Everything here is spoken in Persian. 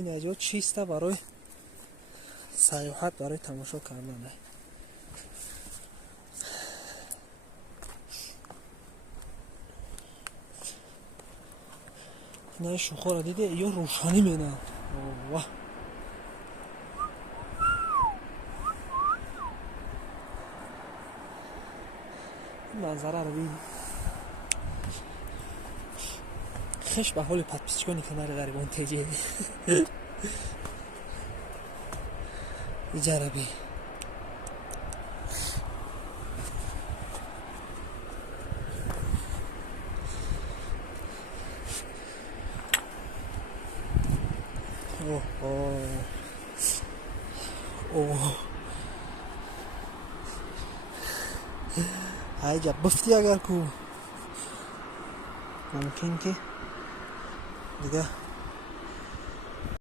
این اجا چیسته برای سیاحت، برای تماشا کردن. نه شوخا را دیده یا روشانی مینه. واه منظره رو ببین. خش به حال پتپیچکانی کنار غریبان تیجه جربی اوه اوه اوه عجب بفتی اگر کو ممکن که دیگه